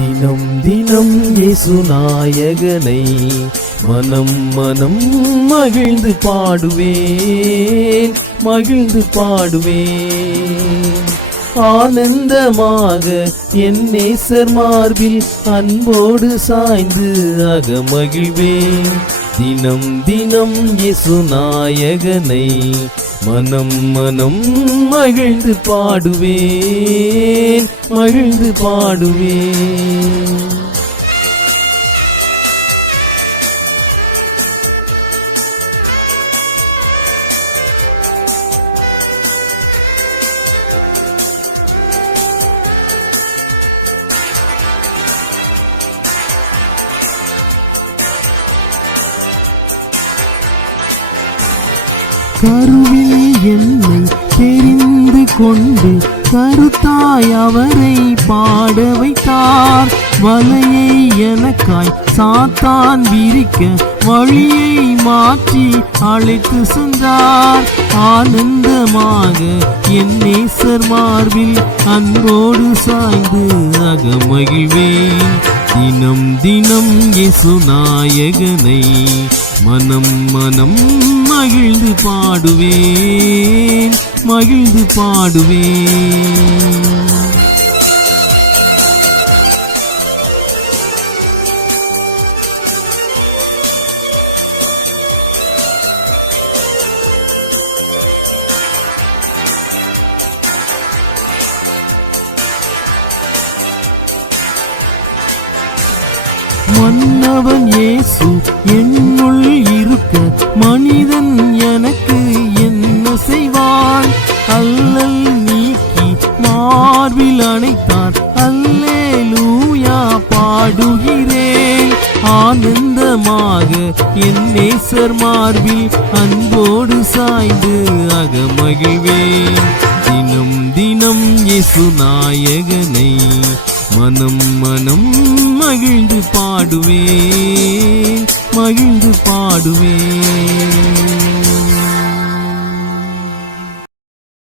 தினம் தினம் இயேசு நாயகனை மனம் மனம் மகிழ்ந்து பாடுவேன், மகிழ்ந்து பாடுவேன். ஆனந்தமாக என் நேசர் மார்பில் அன்போடு சாய்ந்து அகமகிழ்வேன். தினம் தினம் இயேசு நாயகனை மனம் மனம் மகிழ்ந்து பாடுவேன், மகிழ்ந்து பாடுவேன். கருவில் என்னை தெரிந்து கொண்டு கருத்தாய் அவரை பாட வைத்தார். வலையை எனக்காய் சாத்தான் விரிக்க வழியை மாற்றி அழைத்து சென்றார். ஆனந்தமாக என் நேசர் மார்பில் அன்போடு சாய்ந்து அகமகிழ்வேன். தினம் தினம் இயேசு நாயகனை மனம் மனம் மகிழ்ந்து பாடுவேன், மகிழ்ந்து பாடுவேன். மன்னவன் இயேசு என்னுள் இருக்க மனிதன் எனக்கு என்ன செய்வான்? அல்லல் நீக்கி மார்பில் அணைத்தார், அல்லேலூயா பாடுகிறேன். ஆனந்தமாக என் நேசர் மார்பில் அன்போடு சாய்ந்து அகமகிழ்வேன். தினம் தினம் இயேசு நாயகனை மனம் மனம் மகிழ்ந்து பாடுவேன், மகிழ்ந்து பாடுவேன்.